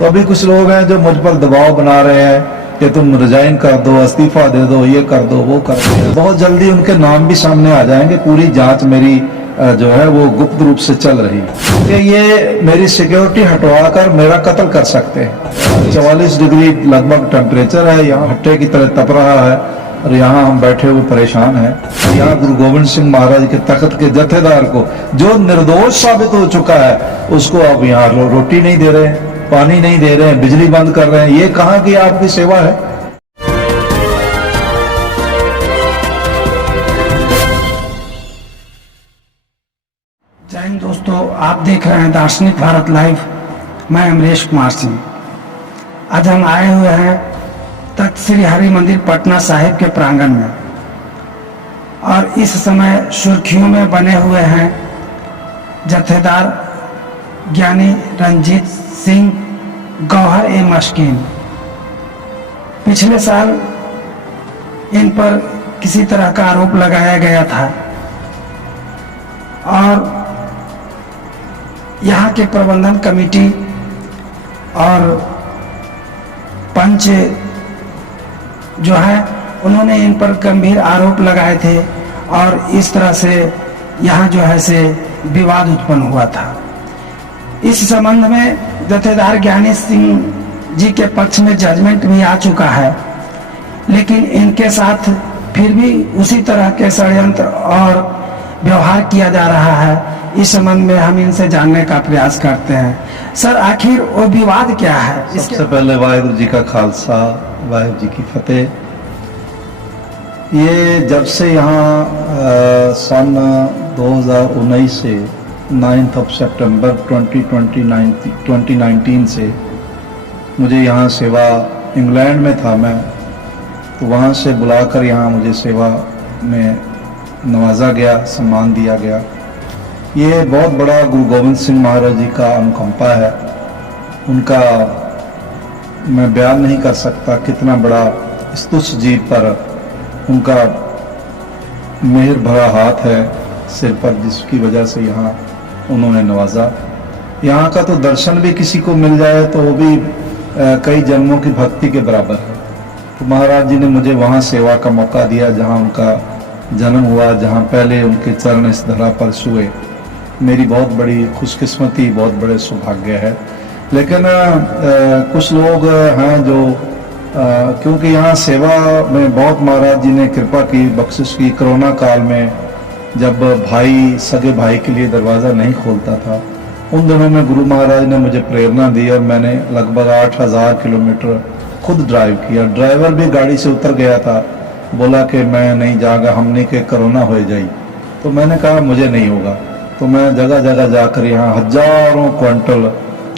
तो अभी कुछ लोग हैं जो मुझ पर दबाव बना रहे हैं कि तुम रिजाइन कर दो, इस्तीफा दे दो, ये कर दो, वो कर दो। बहुत जल्दी उनके नाम भी सामने आ जाएंगे। पूरी जांच मेरी जो है वो गुप्त रूप से चल रही है कि ये मेरी सिक्योरिटी हटवा कर मेरा कत्ल कर सकते हैं। 44 डिग्री लगभग टेम्परेचर है, यहाँ भट्टे की तरह तप रहा है और यहाँ हम बैठे हुए परेशान हैं। यहाँ गुरु गोविंद सिंह महाराज के तख्त के जत्थेदार को जो निर्दोष साबित हो चुका है उसको अब यहाँ रोटी नहीं दे रहे हैं, पानी नहीं दे रहे हैं, बिजली बंद कर रहे हैं। ये कहाँ की आपकी सेवा है? जय हिंद दोस्तों, आप देख रहे हैं दार्शनिक भारत लाइव। मैं अमरीश कुमार सिंह। आज हम आए हुए हैं तख्त श्री हरि मंदिर पटना साहिब के प्रांगण में और इस समय सुर्खियों में बने हुए हैं जत्थेदार ज्ञानी रंजीत सिंह गौहर ए मस्कीन। पिछले साल इन पर किसी तरह का आरोप लगाया गया था और यहाँ के प्रबंधन कमेटी और पंच जो है उन्होंने इन पर गंभीर आरोप लगाए थे और इस तरह से यहाँ जो है से विवाद उत्पन्न हुआ था। इस संबंध में जत्थेदार ज्ञानी सिंह जी के पक्ष में जजमेंट भी आ चुका है, लेकिन इनके साथ फिर भी उसी तरह के षड्यंत्र और व्यवहार किया जा रहा है। इस संबंध में हम इनसे जानने का प्रयास करते हैं। सर, आखिर वो विवाद क्या है? सबसे पहले वाहिगुरु जी का खालसा, वाहिगुरु जी की फतेह। ये जब से यहाँ सन 2019 से 9 सितंबर 2019 से मुझे यहाँ सेवा, इंग्लैंड में था मैं, तो वहाँ से बुलाकर यहाँ मुझे सेवा में नवाजा गया, सम्मान दिया गया। ये बहुत बड़ा गुरु गोविंद सिंह महाराज जी का अनुकंपा है। उनका मैं बयान नहीं कर सकता कितना बड़ा इस तुच्छ जीव पर उनका मेहर भरा हाथ है सिर पर, जिसकी वजह से यहाँ उन्होंने नवाजा। यहाँ का तो दर्शन भी किसी को मिल जाए तो वो भी कई जन्मों की भक्ति के बराबर है। तो महाराज जी ने मुझे वहाँ सेवा का मौका दिया जहाँ उनका जन्म हुआ, जहाँ पहले उनके चरण इस धरा पर छुए। मेरी बहुत बड़ी खुशकिस्मती, बहुत बड़े सौभाग्य है। लेकिन कुछ लोग हैं जो क्योंकि यहाँ सेवा में बहुत महाराज जी ने कृपा की, बख्शिश की। कोरोना काल में जब भाई, सगे भाई के लिए दरवाज़ा नहीं खोलता था, उन दिनों में गुरु महाराज ने मुझे प्रेरणा दी और मैंने लगभग 8000 किलोमीटर खुद ड्राइव किया। ड्राइवर भी गाड़ी से उतर गया था, बोला कि मैं नहीं जाऊँगा, हमने के कोरोना हो जाए। तो मैंने कहा मुझे नहीं होगा। तो मैं जगह जगह जाकर यहाँ हजारों क्विंटल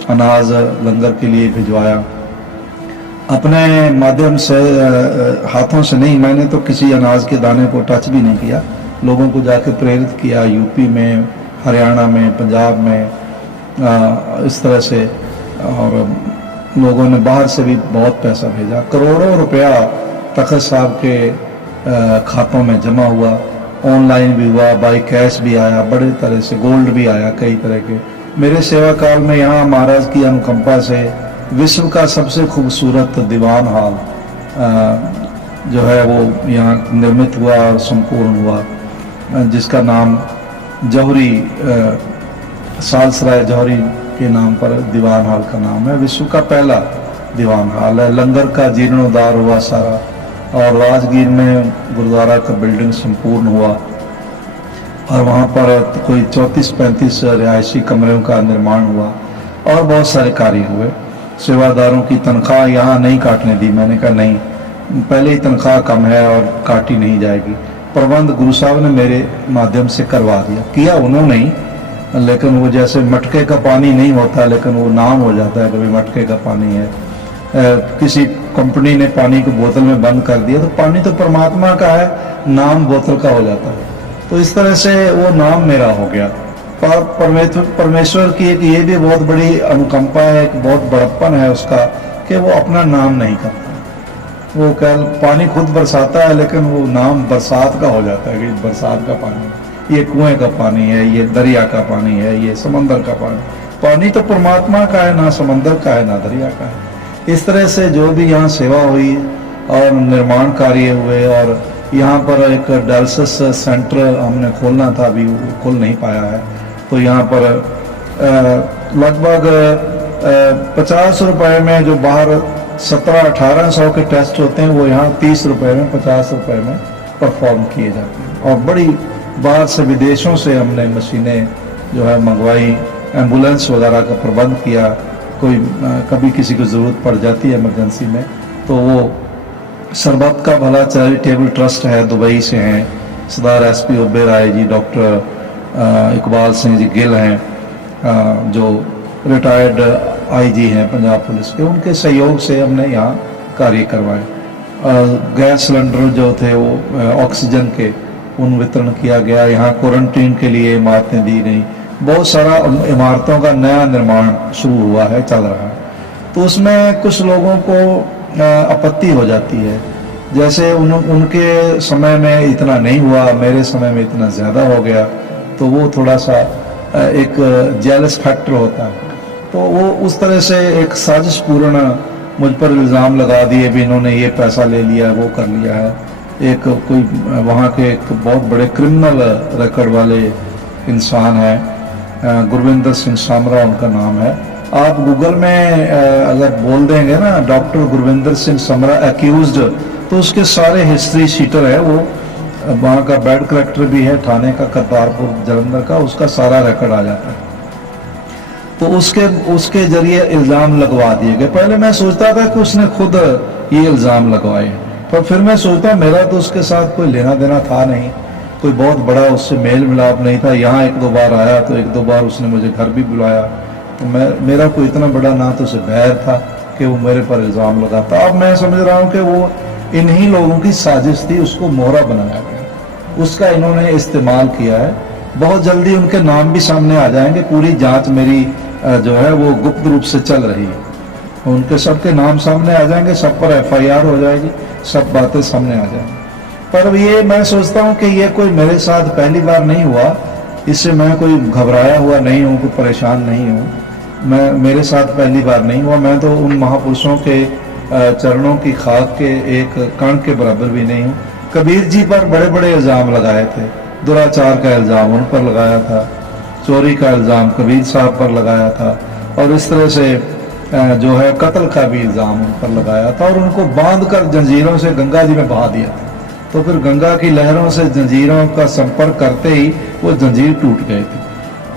अनाज लंगर के लिए भिजवाया अपने माध्यम से, हाथों से नहीं। मैंने तो किसी अनाज के दाने को टच भी नहीं किया। लोगों को जाके प्रेरित किया, यूपी में, हरियाणा में, पंजाब में, इस तरह से। और लोगों ने बाहर से भी बहुत पैसा भेजा। करोड़ों रुपया तख्त साहब के खातों में जमा हुआ। ऑनलाइन भी हुआ, बाई कैश भी आया, बड़े तरह से गोल्ड भी आया, कई तरह के। मेरे सेवा काल में यहाँ महाराज की अनुकंपा से विश्व का सबसे खूबसूरत दीवान हॉल जो है वो यहाँ निर्मित हुआ और संपूर्ण हुआ, जिसका नाम जौहरी, सालसराय जौहरी के नाम पर दीवान हॉल का नाम है। विश्व का पहला दीवान हॉल है। लंगर का जीर्णोद्धार हुआ सारा, और राजगीर में गुरुद्वारा का बिल्डिंग संपूर्ण हुआ और वहाँ पर कोई 34-35 रिहायशी कमरों का निर्माण हुआ और बहुत सारे कार्य हुए। सेवादारों की तनख्वाह यहाँ नहीं काटने दी। मैंने कहा नहीं, पहले ही तनख्वाह कम है और काटी नहीं जाएगी। प्रबंध गुरु साहब ने मेरे माध्यम से करवा दिया। किया उन्होंने ही, लेकिन वो जैसे मटके का पानी नहीं होता, लेकिन वो नाम हो जाता है कभी मटके का पानी है। किसी कंपनी ने पानी को बोतल में बंद कर दिया तो पानी तो परमात्मा का है, नाम बोतल का हो जाता है। तो इस तरह से वो नाम मेरा हो गया। परमेश्वर की एक ये भी बहुत बड़ी अनुकंपा है, एक बहुत बड़प्पन है उसका कि वो अपना नाम नहीं करता। वो कल पानी खुद बरसाता है, लेकिन वो नाम बरसात का हो जाता है कि बरसात का पानी, ये कुएं का पानी है, ये दरिया का पानी है, ये समंदर का पानी। पानी तो परमात्मा का है, ना समंदर का है ना दरिया का है। इस तरह से जो भी यहाँ सेवा हुई और निर्माण कार्य हुए, और यहाँ पर एक डायलिसिस सेंटर हमने खोलना था, अभी वो खुल नहीं पाया है। तो यहाँ पर लगभग 50 रुपए में जो बाहर 1700-1800 के टेस्ट होते हैं, वो यहाँ 30 रुपए में 50 रुपए में परफॉर्म किए जाते हैं। और बड़ी बाहर से विदेशों से हमने मशीनें जो है मंगवाई, एम्बुलेंस वगैरह का प्रबंध किया। कोई कभी किसी को ज़रूरत पड़ जाती है इमरजेंसी में, तो वो सरबत का भला चैरिटेबल ट्रस्ट है, दुबई से हैं सरदार SP ओबेराय जी, डॉक्टर इकबाल सिंह जी गिल हैं जो रिटायर्ड IG हैं पंजाब पुलिस के, उनके सहयोग से हमने यहाँ कार्य करवाए। गैस सिलेंडर जो थे वो ऑक्सीजन के उन वितरण किया गया। यहाँ क्वारंटीन के लिए इमारतें दी गई। बहुत सारा इमारतों का नया निर्माण शुरू हुआ है, चल रहा है। तो उसमें कुछ लोगों को आपत्ति हो जाती है, जैसे उनके समय में इतना नहीं हुआ, मेरे समय में इतना ज़्यादा हो गया, तो वो थोड़ा सा एक जेलस फैक्टर होता है। तो वो उस तरह से एक साजिशपूर्ण मुझ पर इल्ज़ाम लगा दिए भी इन्होंने ये पैसा ले लिया, वो कर लिया है। एक कोई वहाँ के एक बहुत बड़े क्रिमिनल रिकॉर्ड वाले इंसान हैं, गुरविंदर सिंह समरा उनका नाम है। आप गूगल में अगर बोल देंगे ना डॉक्टर गुरविंदर सिंह समरा एक्यूज्ड, तो उसके सारे हिस्ट्री शीटर है, वो वहाँ का बेड कलेक्टर भी है थाने का करतारपुर जलंधर का, उसका सारा रिकॉर्ड आ जाता है। तो उसके जरिए इल्ज़ाम लगवा दिए गए। पहले मैं सोचता था कि उसने खुद ये इल्ज़ाम लगवाए, पर फिर मैं सोचता मेरा तो उसके साथ कोई लेना देना था नहीं, कोई बहुत बड़ा उससे मेल मिलाप नहीं था। यहाँ 1-2 बार आया, तो 1-2 बार उसने मुझे घर भी बुलाया, तो मेरा कोई इतना बड़ा ना तो उसे बैर था कि वो मेरे पर इल्ज़ाम लगाता। अब मैं समझ रहा हूँ कि वो इन्हीं लोगों की साजिश थी, उसको मोहरा बनाया गया, उसका इन्होंने इस्तेमाल किया है। बहुत जल्दी उनके नाम भी सामने आ जाएंगे। पूरी जांच मेरी जो है वो गुप्त रूप से चल रही है, उनके सबके नाम सामने आ जाएंगे, सब पर FIR हो जाएगी, सब बातें सामने आ जाएंगी। पर ये मैं सोचता हूँ कि ये कोई मेरे साथ पहली बार नहीं हुआ, इससे मैं कोई घबराया हुआ नहीं हूँ, कोई परेशान नहीं हूँ। मेरे साथ पहली बार नहीं हुआ। मैं तो उन महापुरुषों के चरणों की खाक के एक कण के बराबर भी नहीं हूँ। कबीर जी पर बड़े बड़े इल्ज़ाम लगाए थे, दुराचार का इल्ज़ाम उन पर लगाया था, चोरी का इल्ज़ाम कबीर साहब पर लगाया था, और इस तरह से जो है कत्ल का भी इल्ज़ाम उन पर लगाया था, और उनको बांध कर जंजीरों से गंगा जी में बहा दिया था। तो फिर गंगा की लहरों से जंजीरों का संपर्क करते ही वो जंजीर टूट गए थे।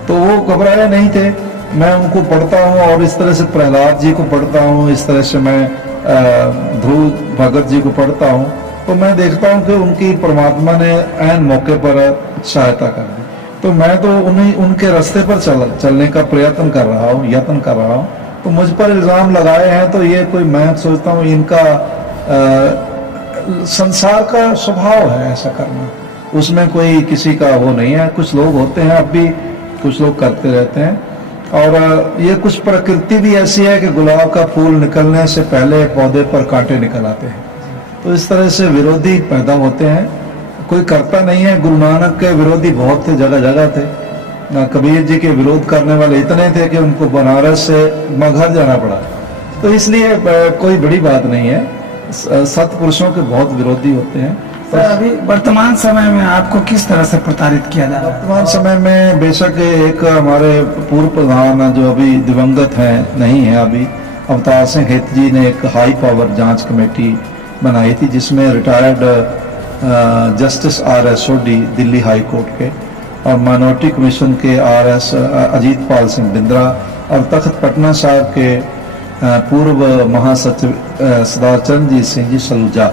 तो वो घबराए नहीं थे। मैं उनको पढ़ता हूँ, और इस तरह से प्रहलाद जी को पढ़ता हूँ, इस तरह से मैं ध्रुव भगत जी को पढ़ता हूँ, तो मैं देखता हूँ कि उनकी परमात्मा ने ऐन मौके पर सहायता कर दी। तो मैं तो उनके रास्ते पर चलने का प्रयत्न कर रहा हूँ, यत्न कर रहा हूँ। तो मुझ पर इल्ज़ाम लगाए हैं, तो ये कोई, मैं सोचता हूँ इनका संसार का स्वभाव है ऐसा करना, उसमें कोई किसी का वो नहीं है। कुछ लोग होते हैं, अब भी कुछ लोग करते रहते हैं, और ये कुछ प्रकृति भी ऐसी है कि गुलाब का फूल निकलने से पहले पौधे पर कांटे निकल आते हैं। तो इस तरह से विरोधी पैदा होते हैं, कोई करता नहीं है। गुरु नानक के विरोधी बहुत थे, जगह जगह थे। कबीर जी के विरोध करने वाले इतने थे कि उनको बनारस से मगहर जाना पड़ा। तो इसलिए कोई बड़ी बात नहीं है, सत्पुरुषों के बहुत विरोधी होते हैं। तो अभी वर्तमान समय में आपको किस तरह से प्रताड़ित किया जा रहा है? वर्तमान समय में बेशक एक हमारे पूर्व प्रधान जो अभी दिवंगत हैं, नहीं है अभी, अवतार सिंह हित जी ने एक हाई पावर जांच कमेटी बनाई थी, जिसमें रिटायर्ड जस्टिस RS सोडी दिल्ली हाई कोर्ट के, और माइनॉरिटी कमीशन के RS अजीत पाल सिंह बिंद्रा, और तख्त पटना साहब के पूर्व महासचिव सरदार चरणजीत सिंह जी सलूजा।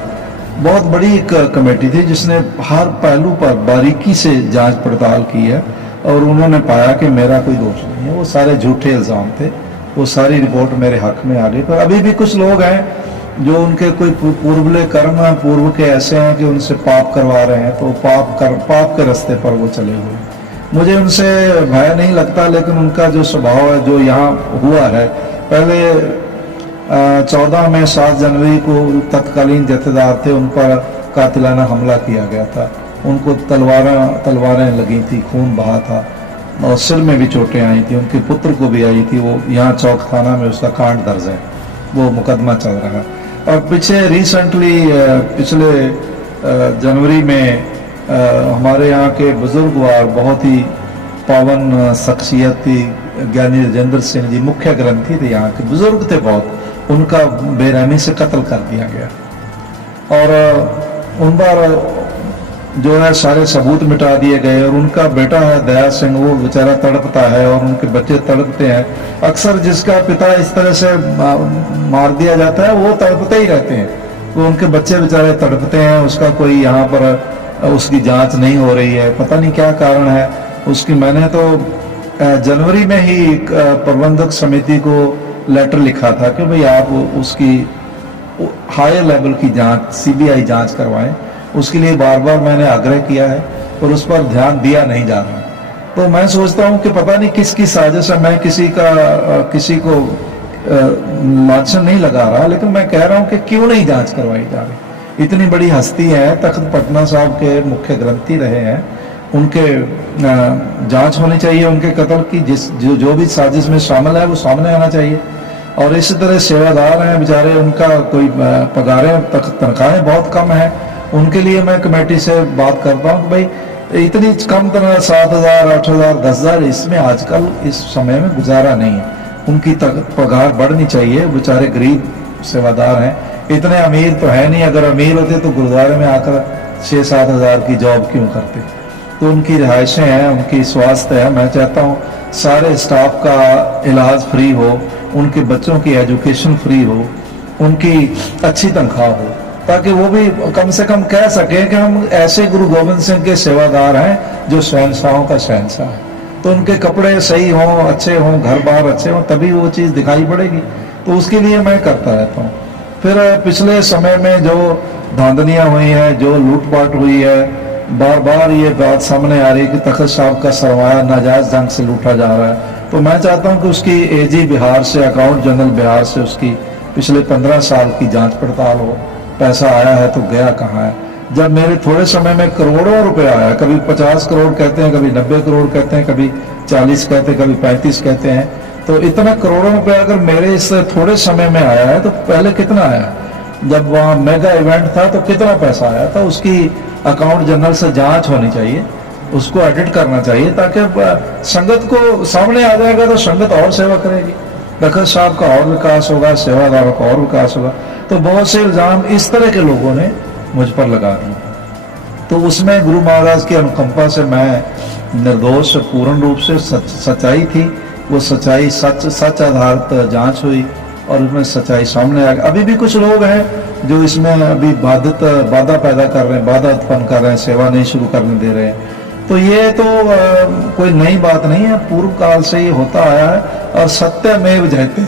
बहुत बड़ी एक कमेटी थी जिसने हर पहलू पर बारीकी से जांच पड़ताल की है, और उन्होंने पाया कि मेरा कोई दोष नहीं है, वो सारे झूठे इल्ज़ाम थे। वो सारी रिपोर्ट मेरे हक में आ गई। पर अभी भी कुछ लोग हैं जो उनके कोई पूर्वले कर्म पूर्व के ऐसे हैं कि उनसे पाप करवा रहे हैं, तो पाप के रास्ते पर वो चले हुए। मुझे उनसे भय नहीं लगता, लेकिन उनका जो स्वभाव है, जो यहाँ हुआ है, पहले 14 में 7 जनवरी को तत्कालीन जथेदार थे, उन पर कातिलाना हमला किया गया था। उनको तलवारें लगी थी, खून बहा था। और सिर में भी चोटें आई थी, उनके पुत्र को भी आई थी। वो यहाँ चौक थाना में उसका कांड दर्ज है, वो मुकदमा चल रहा है। और पीछे रिसेंटली पिछले जनवरी में हमारे यहाँ के बुजुर्गवार बहुत ही पावन शख्सियत थी, ज्ञानी राजेंद्र सिंह जी मुख्य ग्रंथी थे, यहाँ के बुजुर्ग थे बहुत, उनका बेरहमी से कत्ल कर दिया गया। और उन पर जो है सारे सबूत मिटा दिए गए। और उनका बेटा है दया सिंह, वो बेचारा तड़पता है और उनके बच्चे तड़पते हैं। अक्सर जिसका पिता इस तरह से मार दिया जाता है वो तड़पते ही रहते हैं, तो उनके बच्चे बेचारे तड़पते हैं। उसका कोई यहाँ पर उसकी जांच नहीं हो रही है, पता नहीं क्या कारण है उसकी। मैंने तो जनवरी में ही प्रबंधक समिति को लेटर लिखा था कि भाई आप उसकी हायर लेवल की जांच, सीबीआई जांच करवाएं। उसके लिए बार बार मैंने आग्रह किया है और उस पर ध्यान दिया नहीं जा रहा। तो मैं सोचता हूं कि पता नहीं किसकी साजिश है। मैं किसी को लांछन नहीं लगा रहा, लेकिन मैं कह रहा हूं कि क्यों नहीं जांच करवाई जा रही। इतनी बड़ी हस्ती है, तख्त पटना साहब के मुख्य ग्रंथी रहे हैं, उनके जांच होनी चाहिए उनके कत्ल की। जो भी साजिश में शामिल है वो सामने आना चाहिए। और इसी तरह सेवादार हैं बेचारे, उनका कोई पगारें तनख्वाहें बहुत कम है, उनके लिए मैं कमेटी से बात करता हूँ कि भाई इतनी कम तनख्वाह 7,000, 8,000, 10,000 इसमें आजकल इस समय में गुजारा नहीं है। उनकी पगार बढ़नी चाहिए। बेचारे गरीब सेवादार हैं, इतने अमीर तो है नहीं। अगर अमीर होते तो गुरुद्वारे में आकर 6-7 हज़ार की जॉब क्यों करते। तो उनकी रिहाइशें हैं, उनकी स्वास्थ्य है। मैं चाहता हूँ सारे स्टाफ का इलाज फ्री हो, उनके बच्चों की एजुकेशन फ्री हो, उनकी अच्छी तनख्वाह हो, ताकि वो भी कम से कम कह सकें कि हम ऐसे गुरु गोविंद सिंह के सेवादार हैं जो शहंशाहों का शहंशाह है। तो उनके कपड़े सही हों, अच्छे हों, घर बार अच्छे हों, तभी वो चीज़ दिखाई पड़ेगी। तो उसके लिए मैं करता रहता हूँ। फिर पिछले समय में जो धांधलियाँ हुई हैं, जो लूटपाट हुई है, बार बार ये बात सामने आ रही है कि तख्त साहब का सरमाया नाजायज ढंग से लूटा जा रहा है। तो मैं चाहता हूँ कि उसकी एजी बिहार से, अकाउंट जनरल बिहार से उसकी पिछले 15 साल की जांच पड़ताल हो। पैसा आया है तो गया कहाँ है। जब मेरे थोड़े समय में करोड़ों रुपए आया, कभी 50 करोड़ कहते हैं, कभी 90 करोड़ कहते हैं, कभी 40 कहते हैं, कभी 35 कहते हैं। तो इतना करोड़ों रुपए अगर मेरे इस थोड़े समय में आया है तो पहले कितना आया, जब वहाँ मेगा इवेंट था तो कितना पैसा आया था। उसकी अकाउंट जनरल से जांच होनी चाहिए, उसको एडिट करना चाहिए, ताकि संगत को सामने आ जाएगा तो संगत और सेवा करेगी, तख्त साहब का और विकास होगा, सेवादारों का और विकास होगा। तो बहुत से इल्जाम इस तरह के लोगों ने मुझ पर लगा दिए। तो उसमें गुरु महाराज की अनुकंपा से मैं निर्दोष, पूर्ण रूप से सच्चाई थी, वो सच्चाई सच आधारित जांच हुई और उसमें सच्चाई सामने आ गई। अभी भी कुछ लोग हैं जो इसमें अभी बाधा पैदा कर रहे हैं, बाधा उत्पन्न कर रहे हैं, सेवा नहीं शुरू करने दे रहे हैं। तो ये तो कोई नई बात नहीं है, पूर्व काल से ये होता आया है। और सत्यमेव जयते,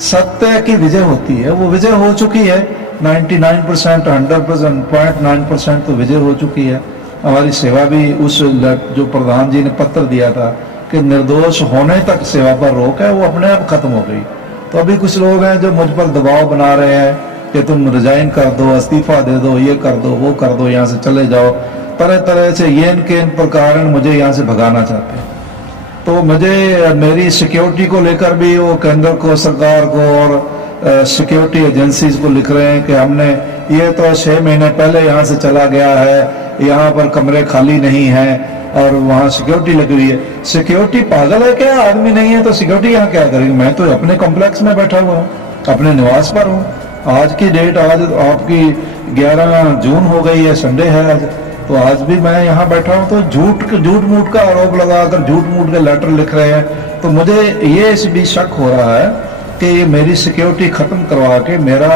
सत्य की विजय होती है, वो विजय हो चुकी है। 99%, 100%, 0.9% तो विजय हो चुकी है। हमारी सेवा भी उस जो प्रधान जी ने पत्र दिया था कि निर्दोष होने तक सेवा पर रोक है, वो अपने आप खत्म हो गई। तो अभी कुछ लोग हैं जो मुझ पर दबाव बना रहे हैं कि तुम रिजाइन कर दो, इस्तीफा दे दो, ये कर दो, वो कर दो, यहाँ से चले जाओ। तरह तरह से ये इनके प्रकार मुझे यहाँ से भगाना चाहते हैं। तो मुझे मेरी सिक्योरिटी को लेकर भी वो केंद्र को, सरकार को और सिक्योरिटी एजेंसीज को लिख रहे हैं कि हमने ये तो 6 महीने पहले यहाँ से चला गया है, यहाँ पर कमरे खाली नहीं हैं और वहाँ सिक्योरिटी लगी हुई है। सिक्योरिटी पागल है क्या? आदमी नहीं है तो सिक्योरिटी यहाँ क्या करेगी? मैं तो अपने कॉम्प्लेक्स में बैठा हुआ हूँ, अपने निवास पर हूँ। आज की डेट, आज आपकी 11 जून हो गई है, संडे है आज, तो आज भी मैं यहाँ बैठा हूँ। तो झूठ मूठ का आरोप लगाकर झूठ मूठ के लेटर लिख रहे हैं। तो मुझे ये इस भी शक हो रहा है कि ये मेरी सिक्योरिटी खत्म करवा के मेरा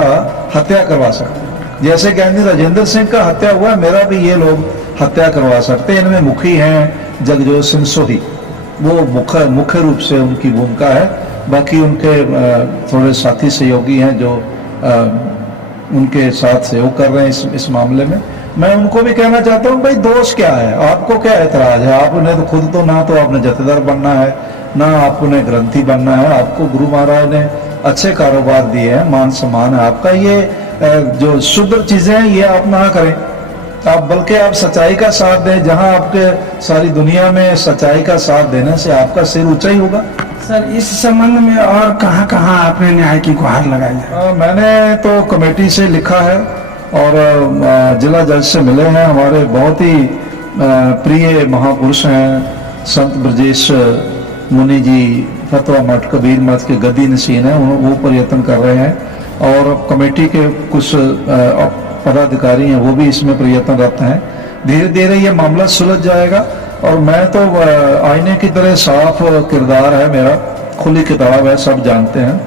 हत्या करवा सकते हैं। जैसे ज्ञानी राजेंद्र सिंह का हत्या हुआ, मेरा भी ये लोग हत्या करवा सकते हैं। इनमें मुखी हैं जगजोत सिंह सोही, वो मुख्य रूप से उनकी भूमिका है। बाकी उनके थोड़े साथी सहयोगी हैं जो उनके साथ सहयोग कर रहे हैं इस मामले में। मैं उनको भी कहना चाहता हूँ, भाई दोष क्या है, आपको क्या एतराज है? आपने तो खुद तो ना तो आपने जथेदार बनना है, ना आपने ग्रंथी बनना है। आपको गुरु महाराज ने अच्छे कारोबार दिए हैं, मान सम्मान है आपका। ये जो शुद्ध चीजें हैं ये आप ना करें। आप बल्कि आप सच्चाई का साथ दें। जहां आपके सारी दुनिया में सच्चाई का साथ देने से आपका सिर ऊंचा ही होगा। सर, इस संबंध में और कहां कहां आपने न्याय की गुहार लगाई है? मैंने तो कमेटी से लिखा है और जिला जज से मिले हैं। हमारे बहुत ही प्रिय महापुरुष हैं संत ब्रजेश मुनि जी, फतवा मठ कबीर मठ के गद्दी नशीन है, वो प्रयत्न कर रहे हैं और कमेटी के कुछ पदाधिकारी हैं वो भी इसमें प्रयत्नरत हैं। धीरे धीरे ये मामला सुलझ जाएगा और मैं तो आईने की तरह साफ किरदार है मेरा, खुली किताब है, सब जानते हैं।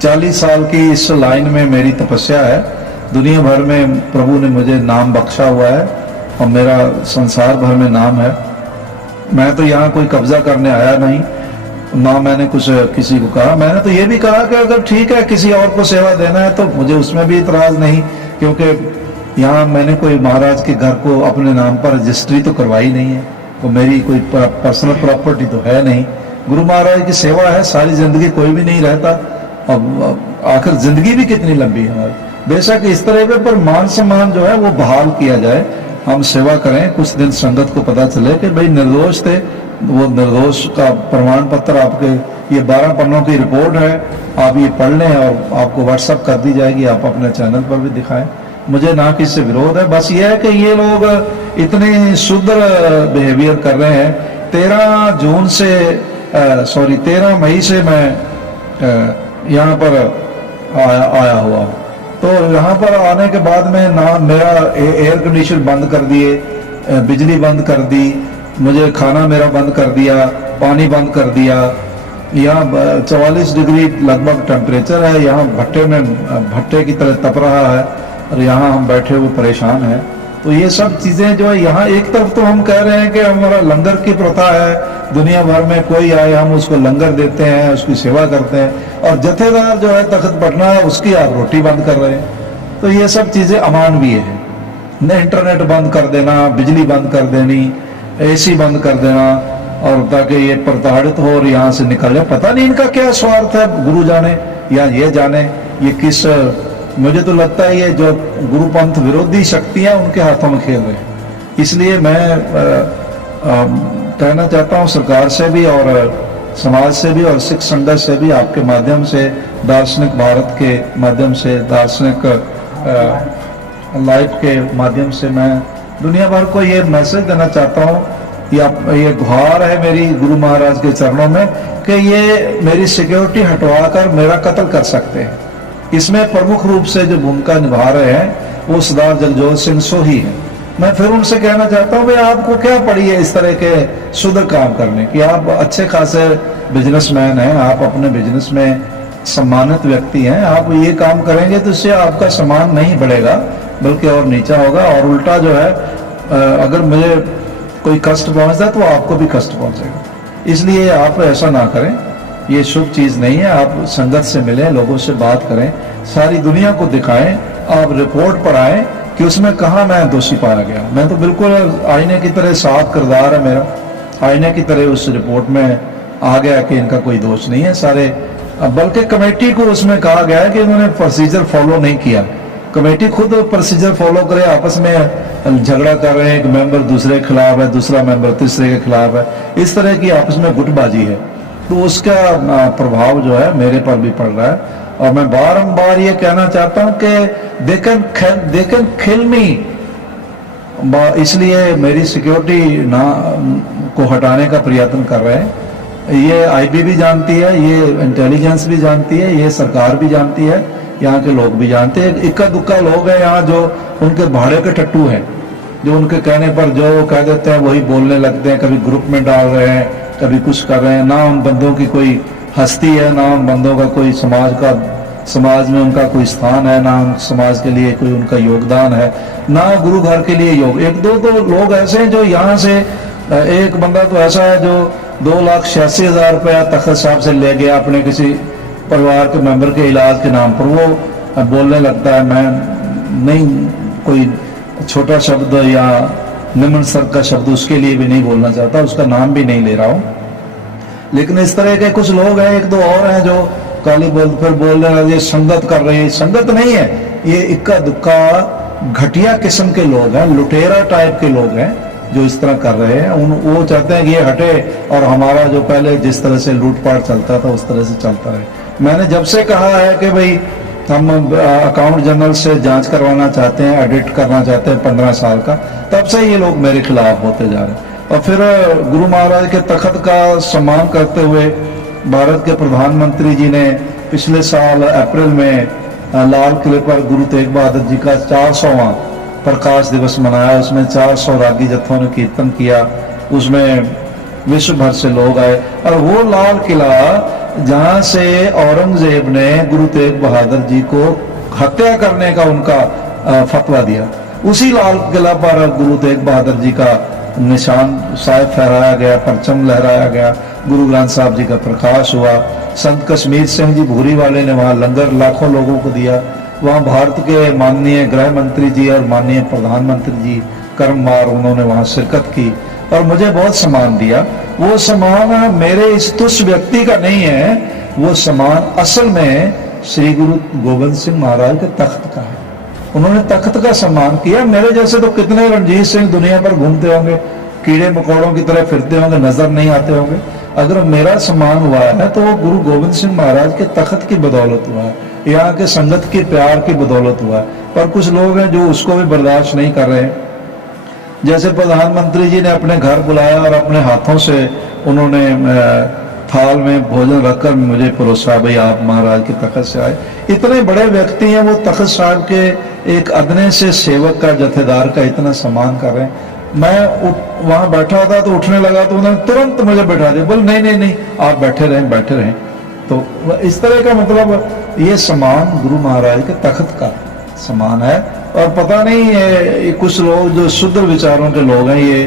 40 साल की इस लाइन में मेरी तपस्या है। दुनिया भर में प्रभु ने मुझे नाम बख्शा हुआ है और मेरा संसार भर में नाम है। मैं तो यहाँ कोई कब्जा करने आया नहीं, ना मैंने कुछ किसी को कहा। मैंने तो ये भी कहा कि अगर ठीक है किसी और को सेवा देना है तो मुझे उसमें भी इतराज नहीं, क्योंकि यहाँ मैंने कोई महाराज के घर को अपने नाम पर रजिस्ट्री तो करवाई नहीं है, तो मेरी कोई पर्सनल प्रॉपर्टी तो है नहीं। गुरु महाराज की सेवा है, सारी जिंदगी कोई भी नहीं रहता। अब आखिर जिंदगी भी कितनी लंबी है हमारी। बेशक इस तरह के पर मान सम्मान जो है वो बहाल किया जाए, हम सेवा करें। कुछ दिन संगत को पता चले कि भाई निर्दोष थे, वो निर्दोष का प्रमाण पत्र आपके ये 12 पन्नों की रिपोर्ट है, आप ये पढ़ लें और आपको व्हाट्सएप कर दी जाएगी, आप अपने चैनल पर भी दिखाएं। मुझे ना किसी से विरोध है, बस ये है कि ये लोग इतने शुद्ध बिहेवियर कर रहे हैं। 13 मई से मैं यहाँ पर आया हुआ हूँ। तो यहाँ पर आने के बाद में ना मेरा एयर कंडीशन बंद कर दिए, बिजली बंद कर दी, मुझे खाना मेरा बंद कर दिया, पानी बंद कर दिया। यहाँ 44 डिग्री लगभग टेम्परेचर है, यहाँ भट्टे की तरह तप रहा है और यहाँ हम बैठे हुए परेशान हैं। तो ये सब चीजें जो है यहाँ, एक तरफ तो हम कह रहे हैं कि हमारा लंगर की प्रथा है, दुनिया भर में कोई आए हम उसको लंगर देते हैं, उसकी सेवा करते हैं, और जथेदार जो है तख्त पटना है उसकी आप रोटी बंद कर रहे हैं। तो ये सब चीजें अमानवीय है। न इंटरनेट बंद कर देना, बिजली बंद कर देनी, एसी बंद कर देना, और ताकि ये प्रताड़ित हो और यहाँ से निकल जाए। पता नहीं इनका क्या स्वार्थ है, गुरु जाने या ये जाने ये किस। मुझे तो लगता है ये जो गुरुपंथ विरोधी शक्तियां उनके हाथों में खेल रहे हैं। इसलिए मैं कहना चाहता हूँ सरकार से भी और समाज से भी और सिख संगत से भी, आपके माध्यम से, दार्शनिक भारत के माध्यम से, दार्शनिक लाइफ के माध्यम से मैं दुनिया भर को ये मैसेज देना चाहता हूँ, ये गुहार है मेरी गुरु महाराज के चरणों में कि ये मेरी सिक्योरिटी हटवा कर मेरा कत्ल कर सकते हैं। इसमें प्रमुख रूप से जो भूमिका निभा रहे हैं वो सरदार जगजोत सिंह सोही है। मैं फिर उनसे कहना चाहता हूँ भाई आपको क्या पड़ी है इस तरह के शुद्ध काम करने की? आप अच्छे खासे बिजनेसमैन हैं, आप अपने बिजनेस में सम्मानित व्यक्ति हैं, आप ये काम करेंगे तो इससे आपका सम्मान नहीं बढ़ेगा बल्कि और नीचा होगा, और उल्टा जो है अगर मुझे कोई कष्ट पहुंचता है तो आपको भी कष्ट पहुंचेगा। इसलिए आप ऐसा ना करें, ये शुभ चीज नहीं है। आप संगत से मिलें, लोगों से बात करें, सारी दुनिया को दिखाएं, आप रिपोर्ट पढ़ाएं कि उसमें कहाँ मैं दोषी पाया गया। मैं तो बिल्कुल आईने की तरह साफ किरदार है मेरा, आईने की तरह उस रिपोर्ट में आ गया कि इनका कोई दोष नहीं है सारे। बल्कि कमेटी को उसमें कहा गया है कि इन्होंने प्रोसीजर फॉलो नहीं किया। कमेटी खुद प्रोसीजर फॉलो करे, आपस में झगड़ा कर रहे हैं, एक मेंबर दूसरे के खिलाफ है, दूसरा मेंबर तीसरे के खिलाफ है, इस तरह की आपस में गुटबाजी है। तो उसका प्रभाव जो है मेरे पर भी पड़ रहा है। और मैं बारंबार ये कहना चाहता हूं कि दे कैन किल मी, इसलिए मेरी सिक्योरिटी ना को हटाने का प्रयत्न कर रहे हैं। ये आईबी भी जानती है, ये इंटेलिजेंस भी जानती है, ये सरकार भी जानती है, यहाँ के लोग भी जानते हैं। इक्का दुक्का लोग हैं यहाँ जो उनके भाड़े के टट्टू हैं, जो उनके कहने पर जो कह देते हैं वही बोलने लगते हैं, कभी ग्रुप में डाल रहे हैं, कभी कुछ कर रहे हैं। ना उन बंदों की कोई हस्ती है, ना उन बंदों का कोई समाज में उनका कोई स्थान है, ना समाज के लिए कोई उनका योगदान है, ना गुरु घर के लिए योग। एक दो लोग ऐसे हैं जो यहाँ से, एक बंदा तो ऐसा है जो 2,86,000 रुपया तख्त साहब से ले गया अपने किसी परिवार के मेंबर के इलाज के नाम पर। वो बोलने लगता है, मैं नहीं कोई छोटा शब्द या निम्न स्तर का शब्द उसके लिए भी नहीं बोलना चाहता, उसका नाम भी नहीं ले रहा हूं। लेकिन इस तरह के कुछ लोग हैं, एक दो और हैं जो काली फिर बोलने लगे संगत कर रही है। संगत नहीं है, ये इक्का दुक्का घटिया किस्म के लोग हैं, लुटेरा टाइप के लोग हैं जो इस तरह कर रहे हैं। वो चाहते हैं कि ये हटे और हमारा जो पहले जिस तरह से लूटपाट चलता था उस तरह से चलता रहे। मैंने जब से कहा है कि भाई हम अकाउंट जनरल से जांच करवाना चाहते हैं, ऑडिट करना चाहते हैं 15 साल का, तब से ये लोग मेरे खिलाफ होते जा रहे हैं। और फिर गुरु महाराज के तख्त का सम्मान करते हुए भारत के प्रधानमंत्री जी ने पिछले साल अप्रैल में लाल किले पर गुरु तेग बहादुर जी का 400वां प्रकाश दिवस मनाया। उसमें 400 रागी जत्थों ने कीर्तन किया, उसमें विश्व भर से लोग आए। और वो लाल किला जहां से औरंगजेब ने गुरु तेग बहादुर जी को हत्या करने का उनका फतवा दिया, उसी लाल किला पर गुरु तेग बहादुर जी का निशान साहिब फहराया गया, परचम लहराया गया, गुरु ग्रंथ साहब जी का प्रकाश हुआ। संत कश्मीर सिंह जी भूरी वाले ने वहाँ लंगर लाखों लोगों को दिया। वहाँ भारत के माननीय गृह मंत्री जी और माननीय प्रधानमंत्री जी कर्मवार उन्होंने वहाँ शिरकत की और मुझे बहुत सम्मान दिया। वो सम्मान मेरे इस तुच्छ व्यक्ति का नहीं है, वो सम्मान असल में श्री गुरु गोविंद सिंह महाराज के तख्त का है। उन्होंने तख्त का सम्मान किया। मेरे जैसे तो कितने रणजीत सिंह दुनिया पर घूमते होंगे, कीड़े मकोड़ों की तरह फिरते होंगे, नजर नहीं आते होंगे। अगर मेरा सम्मान हुआ है तो वो गुरु गोविंद सिंह महाराज के तख्त की बदौलत हुआ है, यहाँ के संगत के प्यार की बदौलत हुआ है। पर कुछ लोग हैं जो उसको भी बर्दाश्त नहीं कर रहे हैं। जैसे प्रधानमंत्री जी ने अपने घर बुलाया और अपने हाथों से उन्होंने थाल में भोजन रखकर मुझे परोसा, भाई आप महाराज के तख्त से आए। इतने बड़े व्यक्ति हैं, वो तख्त साहब के एक अदने से सेवक का, जथेदार का इतना सम्मान कर रहे हैं। मैं वहां बैठा था तो उठने लगा तो उन्होंने तुरंत मुझे बैठा दिया, बोल नहीं नहीं नहीं आप बैठे रहें बैठे रहें। तो इस तरह का मतलब ये सम्मान गुरु महाराज के तख्त का सम्मान है। और पता नहीं ये कुछ लोग जो शुद्ध विचारों के लोग हैं, ये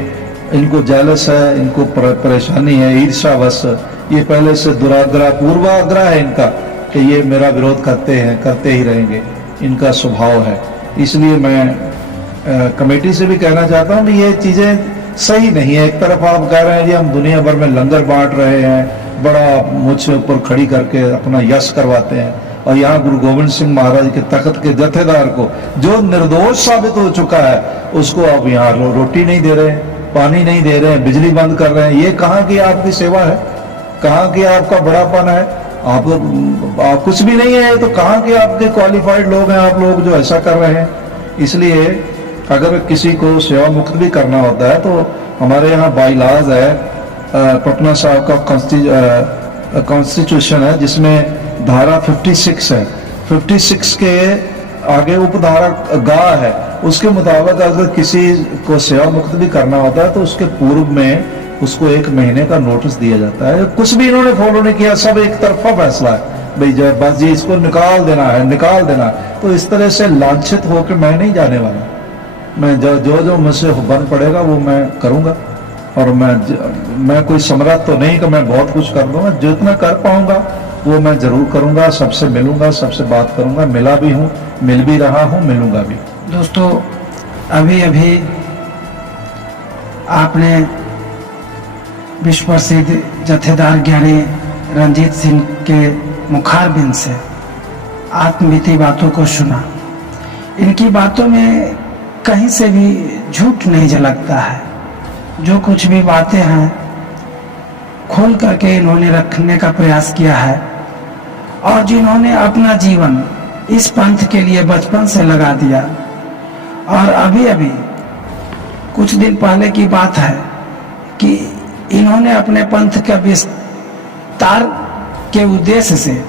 इनको जेलस है, इनको परेशानी है, ईर्ष्यावश, ये पहले से दुराग्रह पूर्वाग्रह है इनका कि ये मेरा विरोध करते हैं, करते ही रहेंगे, इनका स्वभाव है। इसलिए मैं कमेटी से भी कहना चाहता हूँ कि ये चीजें सही नहीं है। एक तरफ आप कह रहे हैं जी हम दुनिया भर में लंगर बांट रहे हैं, बड़ा मुझसे ऊपर खड़ी करके अपना यश करवाते हैं, और यहाँ गुरु गोविंद सिंह महाराज के तख्त के जथेदार को जो निर्दोष साबित हो चुका है उसको आप यहाँ रोटी नहीं दे रहे हैं, पानी नहीं दे रहे हैं, बिजली बंद कर रहे हैं। ये कहाँ की आपकी सेवा है, कहाँ की आपका बड़ापन है? आप कुछ भी नहीं है, तो कहाँ के आपके क्वालिफाइड लोग हैं आप लोग जो ऐसा कर रहे हैं। इसलिए अगर किसी को सेवा मुक्त भी करना होता है तो हमारे यहाँ बाईलाज है, पटना साहब का कॉन्स्टिट्यूशन है जिसमें धारा 56 है, 56 के आगे उपधारा गा है, उसके मुताबिक अगर किसी को सेवा मुक्त भी करना होता है तो उसके पूर्व में उसको 1 महीने का नोटिस दिया जाता है। कुछ भी इन्होंने फॉलो नहीं किया, सब एक तरफा फैसला है, भाई जब बस जी इसको निकाल देना है, निकाल देना है। तो इस तरह से लांछित होकर मैं नहीं जाने वाला। मैं जो मुझसे बन पड़ेगा वो मैं करूंगा। और मैं कोई समर्थ तो नहीं कि मैं बहुत कुछ कर दूंगा, जितना कर पाऊंगा वो मैं जरूर करूंगा। सबसे मिलूंगा, सबसे बात करूंगा, मिला भी हूँ, मिल भी रहा हूँ, मिलूंगा भी। दोस्तों, अभी अभी आपने विश्व प्रसिद्ध जथेदार ज्ञानी रणजीत सिंह के मुखारबिंद से आत्मबीती बातों को सुना। इनकी बातों में कहीं से भी झूठ नहीं झलकता है। जो कुछ भी बातें हैं खोल करके इन्होंने रखने का प्रयास किया है, और जिन्होंने अपना जीवन इस पंथ के लिए बचपन से लगा दिया। और अभी अभी कुछ दिन पहले की बात है कि इन्होंने अपने पंथ का विस्तार के उद्देश्य से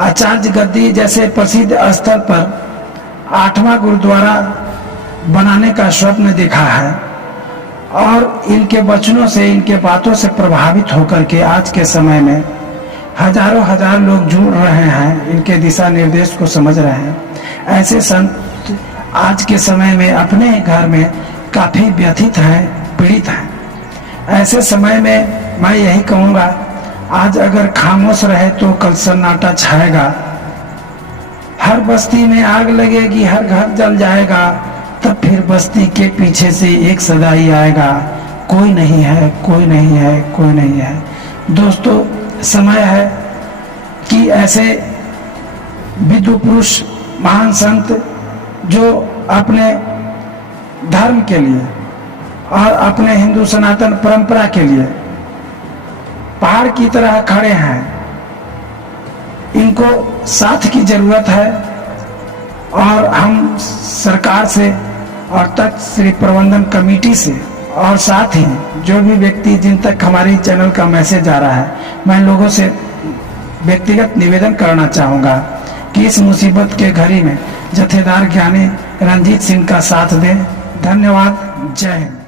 आचार्य गद्दी जैसे प्रसिद्ध स्थल पर 8वां गुरुद्वारा बनाने का स्वप्न देखा है। और इनके वचनों से, इनके बातों से प्रभावित होकर के आज के समय में हजारों हजार लोग जुड़ रहे हैं, इनके दिशा निर्देश को समझ रहे हैं। ऐसे संत आज के समय में अपने घर में काफी व्यथित हैं, पीड़ित हैं। ऐसे समय में मैं यही कहूँगा, आज अगर खामोश रहे तो कल सन्नाटा छाएगा। हर बस्ती में आग लगेगी, हर घर जल जाएगा, तब फिर बस्ती के पीछे से एक सदाई आएगा, कोई नहीं है, कोई नहीं है, कोई नहीं है। दोस्तों, समय है कि ऐसे विद्व पुरुष, महान संत जो अपने धर्म के लिए और अपने हिंदू सनातन परंपरा के लिए पहाड़ की तरह खड़े हैं। इनको साथ की जरूरत है और हम सरकार से और तख्त श्री प्रबंधन कमेटी से और साथ ही जो भी व्यक्ति जिन तक हमारी चैनल का मैसेज आ रहा है, मैं लोगों से व्यक्तिगत निवेदन करना चाहूँगा कि इस मुसीबत के घड़ी में जथेदार ज्ञानी रंजीत सिंह का साथ दें। धन्यवाद। जय हिंद।